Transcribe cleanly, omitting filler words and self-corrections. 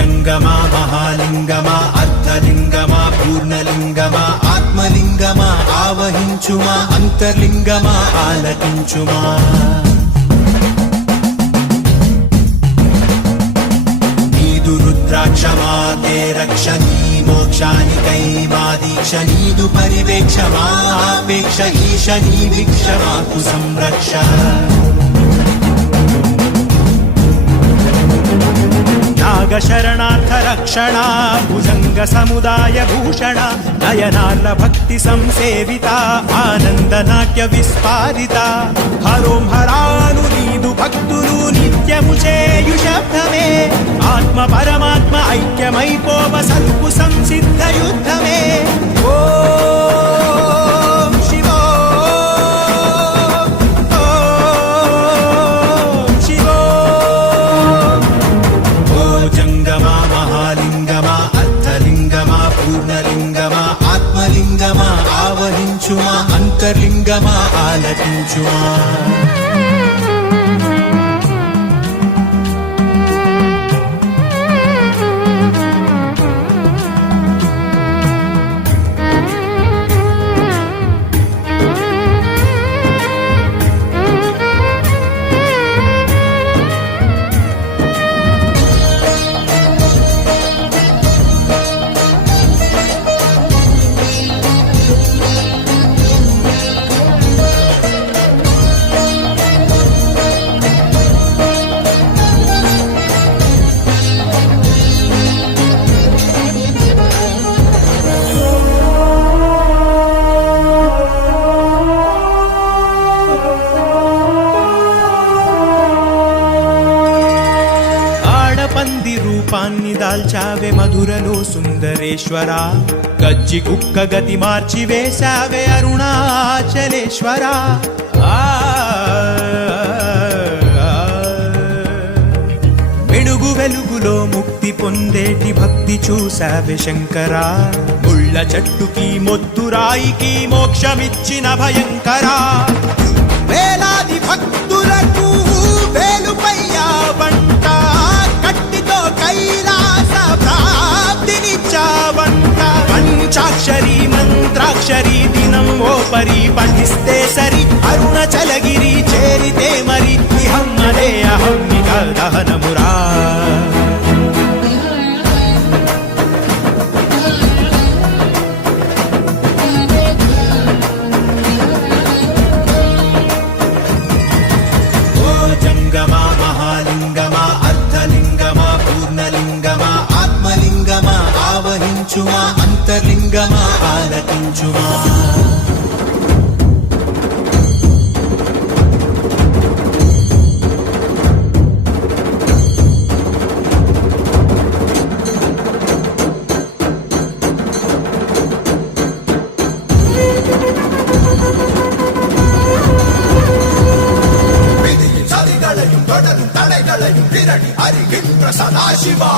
జంగమా మహాలింగమా అర్ధలింగమా పూర్ణలింగమా ఆత్మలింగమా ఆవహించుమా అంతర్లింగమా ఆలకించుమా నీదు రుద్రాక్షమా తే రక్ష నీ మోక్షానికై మా దీక్ష నీదు పరివేక్ష మా ఆపేక్ష ఈశ నీ వీక్ష మాకు సంరక్ష నాగ శరణార్థ రక్షణ భుజంగ సముదాయ భూషణ నయనార్ల భక్తి సంసేవిత ఆనంద నాట్య విస్పారిత హరోం హరాను నీదు భక్తులు నిత్యము చేయు శబ్దమే ఆత్మ పరమాత్మ ఐక్యమైపోవ సల్పు సంసిద్ధ యుద్ధమే ఓ ఆత్మలింగమా ఆవహించుమా అంతర్లింగమా ఆలకించుమా పంది రూపాన్ని దాల్చావే మధురలో సుందరేశ్వర గజ్జి కుక్క గతి మార్చి వేశావే అరుణాచలేశ్వర వెలుగు వెలుగులో ముక్తి పొందేటి భక్తి చూశావే శంకర ముళ్ళ చెట్టుకి మొత్తురాయికి మోక్షమిచ్చిన భయంకర వేలాది భక్తులకు వేలుపయ్యా వంట కైలాస ప్రాప్తినిచ్చావంట పంచాక్షరి మంత్రాక్షరి దినం ఓ పరి పఠిస్తే సరి అరుణాచలగిరి చేరితే మరి ఇహమ్మదే అహమ్మిక దహనమురా ఓ జంగమా మహాలింగమా అర్ధలింగమా పూర్ణలింగమా ఆత్మలింగమా ఆవహించుమా అంతర్లింగమా ఆలకించుమా தடைகளையும் தொடரும் தடைகளையும் விரட்டி அறிகின்ற சதாசிவா